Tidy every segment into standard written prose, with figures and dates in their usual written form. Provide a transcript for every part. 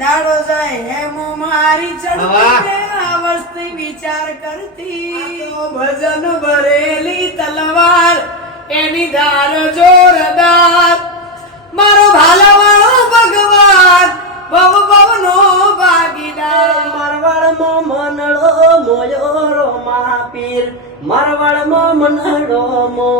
દાડો જાય એમ મારી ચડતી અવસ્થા વિચાર કરતી તો ભજન ભરેલી તલવાર એની ધાર જોરદાર મારો ભાલાવાળો ભગવાન ભવ ભવનો ભાગીદાર મારવાડમાં મનડો મોયો રો મહાપીર મારવાડમાં મનડો મો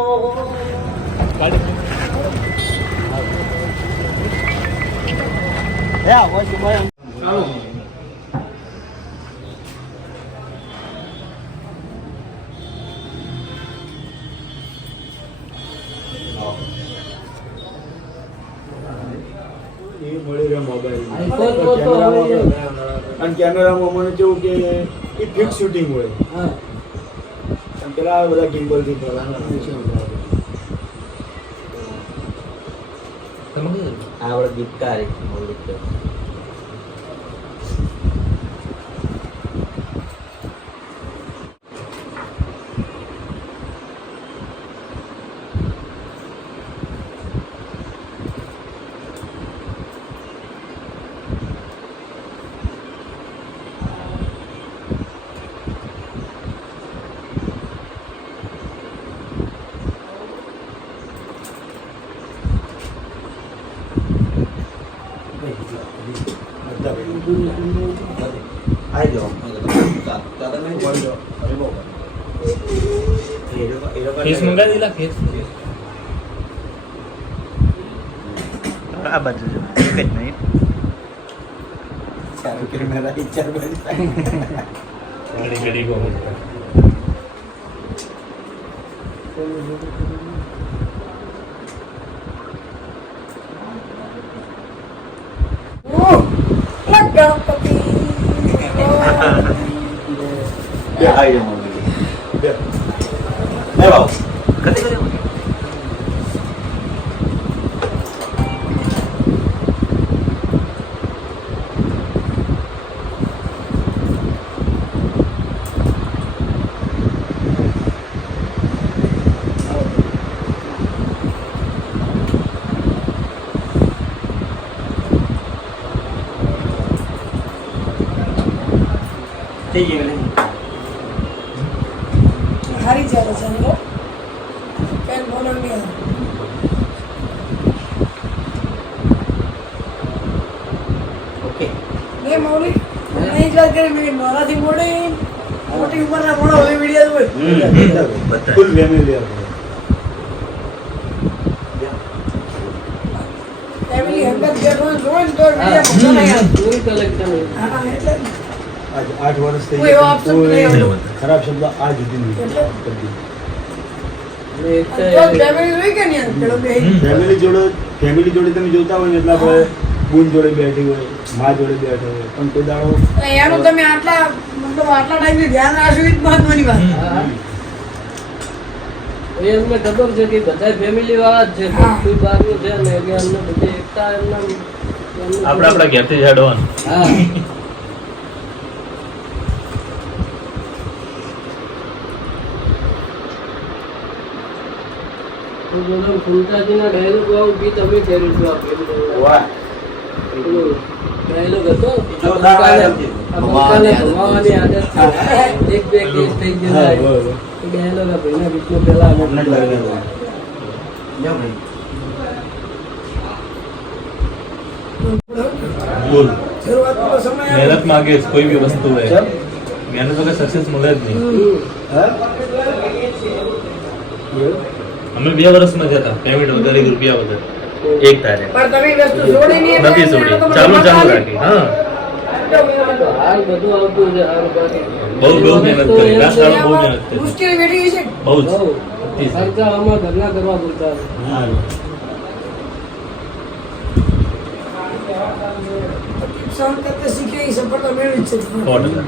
અને કેમેરામાં મને કેવું કે એ ફિક્સ શૂટિંગ હોય અને પેલા બધા ગિમ્બલ થી આવડે ગીતકાર फेस मंगा दिला फेस આ બાજુ જો એક જ નહીં સારું કેમેરા ઈચ્છા કરી ઘડી ઘડી ગો ગણપતિ બે આઈ જમો બે બાબુ કદી કદી હારી ચાલે છે ને પેન બોલર ની ઓકે ને મૌલી નહીં જ વાત કરી મેં મારાથી મોટી ઉંમરના મોણો હવે વિડિયો જોઈ ફૂલ ફેમિલી ફેમિલી હંગત બેઠો જોઈન તો વિડિયો મજા નહીં આવે ફૂલ કલેક્શન હા એટલે આજ 8 વર્ષ થઈ કોઈ એવો option નહીં આવ્યો. ખરાબ શબ્દ આજ સુધી નહીં એટલે? કદી. તો ફેમિલી જોઈ કે નહીં પેલો બે ફેમિલી જોડે તમે જોતા હોય ને એટલે આપણે બૂન જોડે બેઠી હોય મા જોડે બેઠો હોય પણ કોઈ દાડો એનું તમે આટલા મતલબ આટલા ટાઈમ ધ્યાન રાખશો એ જ મહત્વની વાત એમને ખબર છે કે બધા ફેમિલી વાળા જ છે હા. કોઈ બહારનું છે ને કે અમને બધી એકતા એમના આપણા ઘેરથી ઝાડવાનું હા તો બોલો ફૂલકાજીના ડાયલોગ વાળું ગીત અમે કર્યું હતું આ ફિલ્મમાં. વાહ ડાયલોગ હતો જોરદાર dialogue છે. ભગવાનને ભગવાનની આદત છે. એક બે કેસ થઈ હા, ગયેલા બરોબર. એ ડાયલોગ આ ભાઈના ગીતનો પહેલા અમે અમને જ લાગેલો. બોલ શરૂઆતનો સમય આવે. મહેનત માંગે છે કોઈ બી વસ્તુ હોય ચલ. મહેનત વગર સક્સેસ મળે જ નહીં હા અમે 2 વર્ષમાં જતા પેમેન્ટ વધારે રૂપિયા વધારે એક તારે પણ તમે એ વસ્તુ છોડી નહીં નથી છોડી ચાલુ રાખી હા હાલ બધું આવતું છે હાલ બાકી બહુ મહેનત કરી લાસ્ટ સાલ બહુ મહેનત કરી મુશ્કેલ વેઠી છે બહુ જ બહુ અતિ સારી. ખર્ચા આમાં ઘરના કરવા પડતા હા સહન કરતે શીખે એ સફળતા મેળવી જ છે 100%.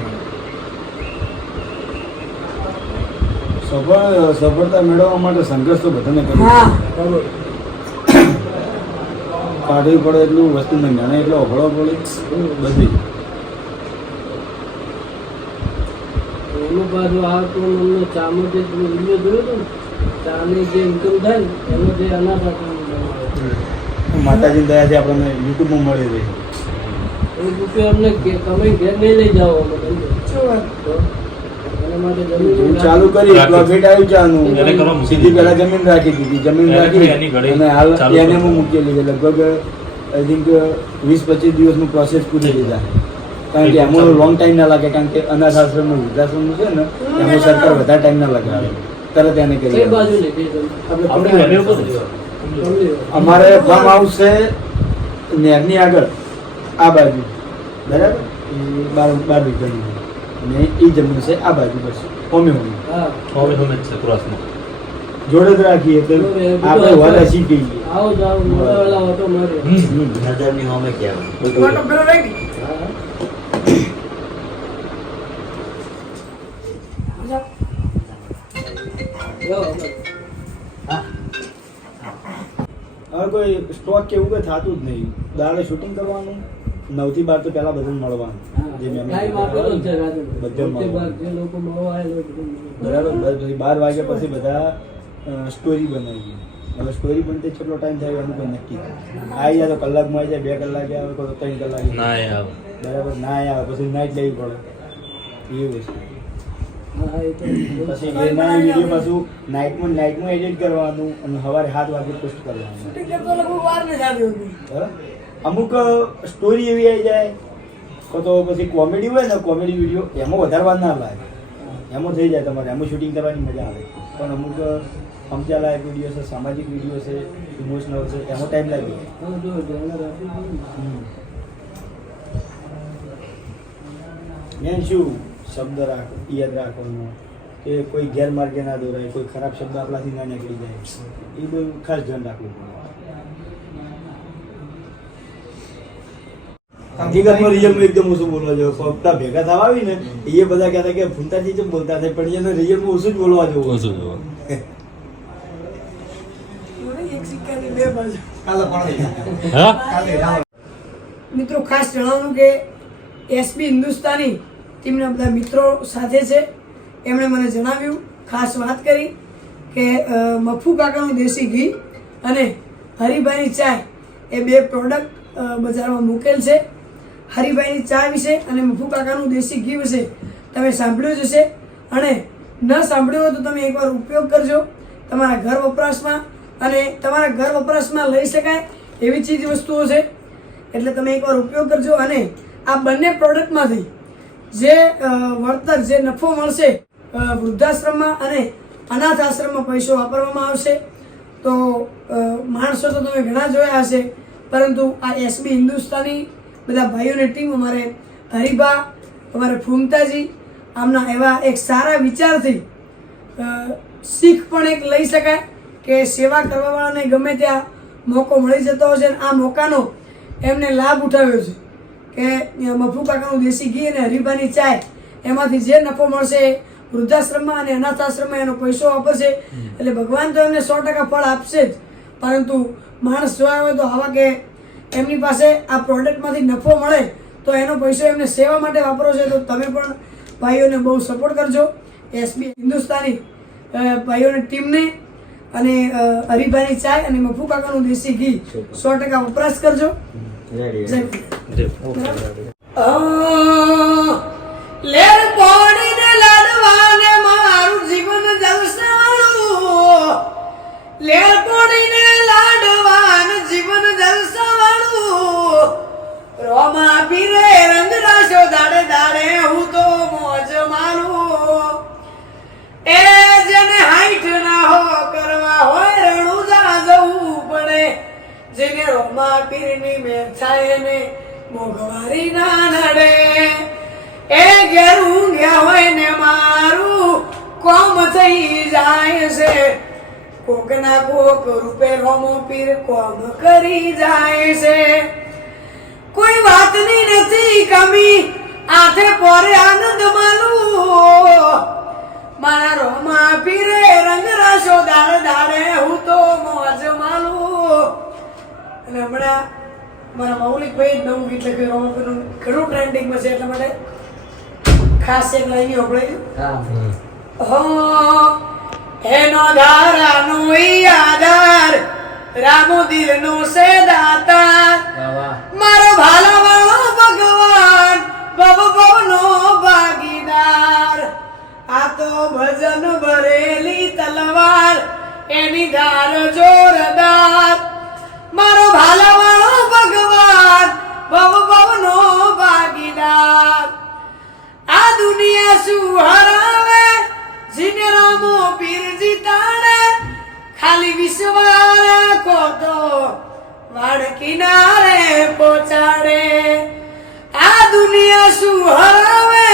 સફળતા મેળવવા માટે સંઘર્ષ તો બધાને કરવો હા બરાબર કાઢવી પડે એટલું વસ્તુ નહીં નાના એટલો અભળો પડે બધી એનું પાછું આ તો અમને ચામો જે વિડીયો જોયો હતો ને ચાની જે ઇન્કમ થાય ને એનો જે અનાથ આશ્રમ માતાજીની દયાથી આપણને યુટ્યુબમાં મળી રહી રૂપિયો અમને તમે ઘેર નહીં લઈ જાઓ અમે ધંધો. શું વાત? તો એના માટે જમીન હું ચાલુ કરી પ્રોફિટ આવ્યું ચાનું એને કરવા મૂકી સીધી પહેલા જમીન રાખી દીધી જમીન એને રાખી એની ઘડી અને હાલ ચાલુ એને કરી. મૂકેલી છે લગભગ આઈ થિંક 20-25 દિવસનું પ્રોસેસ પૂરી લીધા કારણ કે એમાં લોંગ ટાઈમ ના લાગે કારણ કે અનાથ આશ્રમનું વૃદ્ધાશ્રમનું છે ને એમાં સરકાર વધારે ટાઈમ ના લગાવે તરત એને કરી કઈ આપે. બાજુ લીધી તમે? આપણે વેલ્યુ ઉપર જ. અમારે ફાર્મ હાઉસ છે નહેરની આગળ આ બાજુ બરાબર એ 12 વીઘાની અને એ જમીન છે આ બાજુ બસ હોમે હોમે હા હવે અમે જ છે ક્રોસમાં. જોડે જ રાખીએ તો આપણે વાલા શીખી ગઈએ આવો જાઓ મોડા વેલા ઓટો મારે નજરની હોમે કહેવાય. ટોમેટો પેલો રહી ગઈ. હા જો અમે હવે કોઈ સ્ટોક કે એવું કંઈ થતું જ નહીં દાડે શૂટિંગ કરવાનું 9 થી 12 તો પહેલા બધાને મળવાનું જે મેં ટાઈમ આપેલો જ છે રાજુ. બધે વચ્ચે બાર જે લોકો મળવા આવેલો હોય બધું બરાબર બસ પછી 12 વાગ્યા પછી બધા સ્ટોરી બનાવીએ હવે સ્ટોરી પણ તે કેટલો ટાઈમ થાય એનું કોઈ નક્કી નથી. આવી જાય તો કલાકમાં આવી જાય 2 કલાકે આવે કોઈ 3 કલાકે ના એ આવે. બરાબર ના આવે પછી નાઇટ લેવી પડે એ વસ્તુ હા એ તો પછી એના વિડીયો પાછું નાઇટમાં એડિટ કરવાનું અને સવારે 7 વાગે પોસ્ટ કરવાનું શૂટિંગ કરતો લગભગ વાર ને જાતી હતી. બરાબર? અમુક સ્ટોરી એવી આવી જાય તો પછી કોમેડી હોય ને કોમેડી વિડીયો એમાં વધારે વાર ના લાગે એમાં થઈ જાય તમારે એમાં શૂટિંગ કરવાની મજા આવે પણ અમુક સમજાલાયક વિડીયો છે સામાજિક વિડીયો છે ઇમોશનલ છે એમાં ટાઈમ લાગે હા, જો ધ્યાન રાખવું જોઈએ ને. મેન શું શબ્દ યાદ રાખવાનો કે કોઈ ગેરમાર્ગે ના દોરાય કોઈ ખરાબ શબ્દ આપણાથી ના નીકળી જાય એ બધું ખાસ ધ્યાન રાખવું પડે હકીકતમાં રિયલમાં એકદમ ઓછું બોલવા જેવું ફક્ત ભેગા થવા આવી ને એ બધા કહેતા કે ફૂંટાજી જેમ બોલતા થાય પણ એને રિયલમાં ઓછું જ બોલવા જેવું ઓછું જોવા. એક સિક્કાની બે બાજુ. હા મિત્રો ખાસ જણાવવાનું કે એસબી હિન્દુસ્તાની ટીમના બધા મિત્રો સાથે છે એમણે મને જણાવ્યું ખાસ વાત કરી કે મફુ કાકાનું દેશી ઘી અને હરિભાઈની ચાય એ બે પ્રોડક્ટ બજારમાં મૂકેલ છે. હરિભાઈની ચા વિશે અને મફુ કાકાનું દેશી ઘી વિશે તમે સાંભળ્યું જ હશે અને ન સાંભળ્યું હોય તો તમે એકવાર ઉપયોગ કરજો તમારા ઘર વપરાશમાં અને તમારા ઘર વપરાશમાં લઈ શકાય એવી ચીજ વસ્તુઓ છે એટલે તમે એકવાર ઉપયોગ કરજો અને આ બંને પ્રોડક્ટમાંથી જે વળતર જે નફો મળશે વૃદ્ધાશ્રમમાં અને અનાથ આશ્રમમાં પૈસો વાપરવામાં આવશે તો માણસો તો તમે ઘણા જોયા હશે પરંતુ આ એસબી હિન્દુસ્તાની બધા ભાઈઓની ટીમ અમારે હરિભા અમારે ફૂમતાજી આમના એવા એક સારા વિચારથી શીખ પણ એક લઈ શકાય કે સેવા કરવાવાળાને ગમે ત્યાં મોકો મળી જતો હોય છે અને આ મોકાનો એમને લાભ ઉઠાવ્યો છે કે મફુ કાકાનું દેશી ઘી અને હરિભાની ચાય એમાંથી જે નફો મળશે વૃદ્ધાશ્રમમાં અને અનાથ આશ્રમમાં એનો પૈસો વાપરશે એટલે ભગવાન તો એમને 100% ફળ આપશે જ પરંતુ માણસ જોયા હોય તો આવા કે એમની પાસે આ પ્રોડક્ટમાંથી નફો મળે તો એનો પૈસો એમને સેવા માટે વાપરો છે તો તમે પણ ભાઈઓને બહુ સપોર્ટ કરજો એસબી હિન્દુસ્તાની ભાઈઓની ટીમને અને હરિભાઈની ચાય અને મફુ કાકાનું દેશી ઘી 100% વપરાશ કરજો. જય લેર પોડીને લાડવાને મારું જીવન જલસાવાળું લેર પોડીને લાડવાને જીવન જલસાવાળું રોમા પીરે રંગ રાશો દાડે દાડે હું તો મોજ મારું એ જેને હાઈટ ના હો કરવા હોય રણુજા જવું પડે જેને રોમા પીરની મેર થાય ને મોઘવારી ના નડે એ ઘેરું ગયા હોય ને મારું કોમ થઈ જાય છે કોક ના કોક રૂપે રોમો પીર કોમ કરી જાય છે કોઈ વાતની નથી કમી આથે પોરે આનંદ માનું મારા રોમા પીરે રંગ રાશો દાડે દાડે હું તો મોજ માલું. અને હમણાં મારા મૌલિકભાઈ નવું ગીત લખ્યું રોમા પીરનું ઘણું ટ્રેન્ડિંગમાં છે એટલા માટે ખાસ એક લાઈન આપણે એનો ધારાનો આધાર રામો દિલનો સે દાતા મારો ભાલા વાળો ભગવાન એની ધાર જોરદાર મારો ભાલાવાળો ભગવાન ભવ ભવનો ભાગીદાર આ દુનિયા શું હરાવે જીને રામો પીર જીતાડે ખાલી વિશ્વાસ રાખો તો વાડ કિનારે પહોંચાડે આ દુનિયા શું હરાવે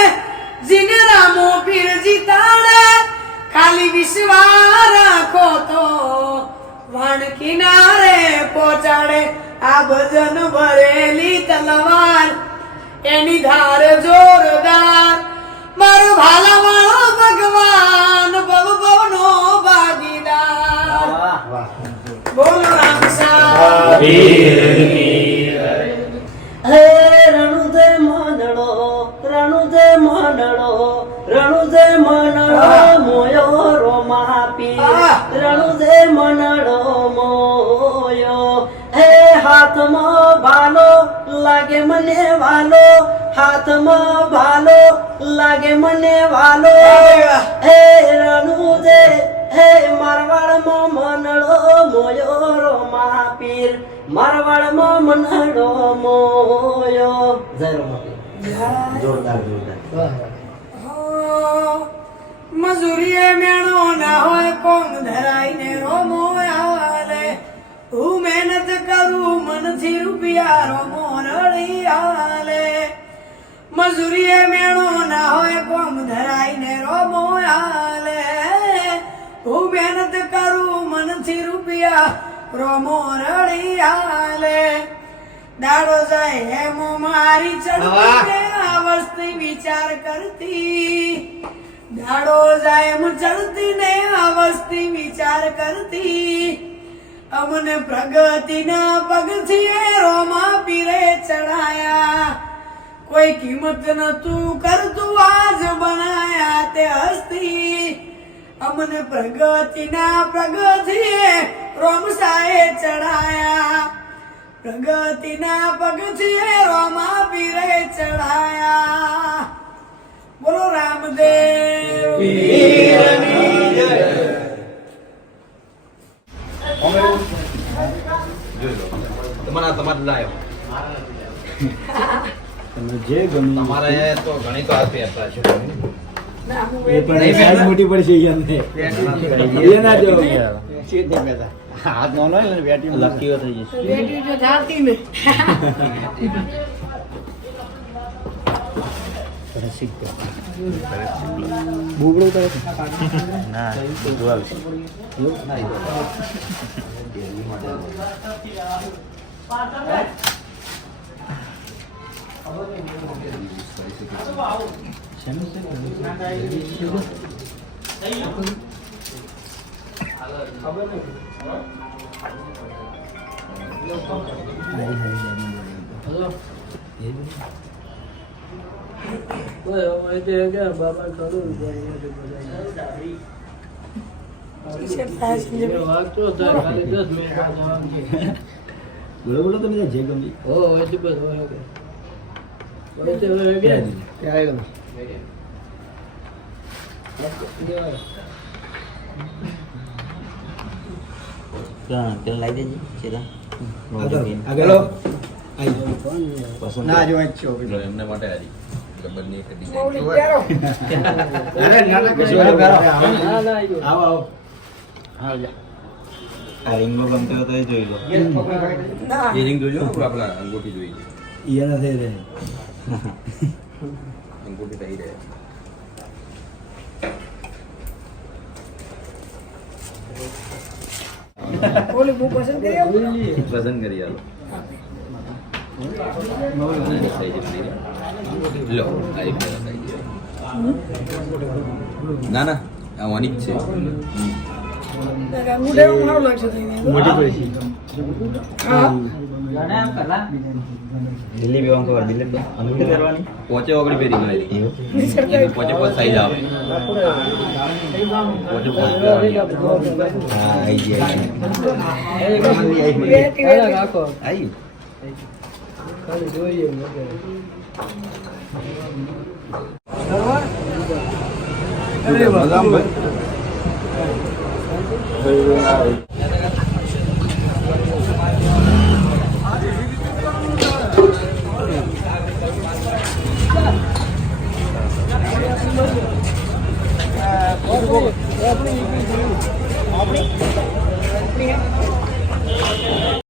જીને રામો પીર જીતાડે ખાલી વિશ્વાસ રાખો તો વાડ કિનારે પહોંચાડે આ ભજન ભરેલી તલવાર એની ધાર જોરદાર મારો ભાલાવાળો ભગવાન ભવ ભવનો ભાગીદાર બોલો રામ સાહેબ હે રણુદે મનડો રણુદે મનડો રણુદે મનડો મોયો રોમાપી રણુદે મનડો મોયો હે હાથમાં ભાલો લાગે મને વાલો હાથમાં ભાલો લાગે મને વાલો હે રણુદે હે મારવાડમાં મનડો મોયો રોમાપીર મારવાડમાં મનડો મોયો જય રોમાપીર જોરદાર જોરદાર મજૂરીએ મેણો ના હોય કોણ ધરાઈને રોમો આલે હું મહેનત કરું મનથી રૂપિયા રોમો રડી આલે મજૂરીએ મેણો ના હોય કોણ ધરાઈને રોમો આલે હું મહેનત કરું મનથી રૂપિયા રોમો રડી આલે દાડો જાય હેમો મારી ચડતી અવસ્થી વિચાર કરતી દાડો જાય એમ ચડતી ને અવસ્થી વિચાર કરતી અમને પ્રગતિના પગથિયે રોમા પીરે ચડાયા કોઈ કિંમત નતું કરતું આજ બનાયા તે હસ્તી અમને પ્રગતિના પગથિયે રોમસાએ ચડાયા પ્રગતિના પગથિયે રોમા પીરે ચડાયા બોલો રામદેવ પીરની જય તમારે લાયો તમને જે ગમ્યું તમારે તો ઘણી તો આપી હતા છે એ પણ સાઈઝ મોટી પડશે એ ના જો હાથ નો ને બેટી લકીઓ થઈ જશે બેટી તો જાતી ને બુબડો કરે ના જોવા બાબા કરું વાંચો ખાલી 10 મિનિટ બોલો બોલો તમે જે ગમ્યું ઓ બસ હોય ગયા ક્યાં તેલ લાવી દેજે ચેલા આગળ પસંદ ના જો છો એમને માટે આવી રબરની એક મૌલિક પહેરો. અરે નાટક કશું આવો આવો આ રિંગો ગમતો હોય તો એ જોઈ લો ના એ રિંગ જોજો આપણા અંગૂઠી જોઈ ઈયા થઈ રહે અંગૂઠી થઈ રહે ઓલી બુક પસંદ કરી આવો. પસંદ કરી આલો નાની સાઈઝ એટલી રે. લો આ એક સાઈઝ ના ના આ ઓનિક છે અંગૂઠે એવું સારું લાગશે તમને. મોટી પડી હા દિલ્હી બેવાં ખબર દિલ્હી અંગૂઠી કરવાની પોચે ઓગળી પેરી મારી એનું પોચે પોચ સાઈઝ આવે પોચે પોચ હા આઈ જાય રાખો આઈ ખાલી જોઈએ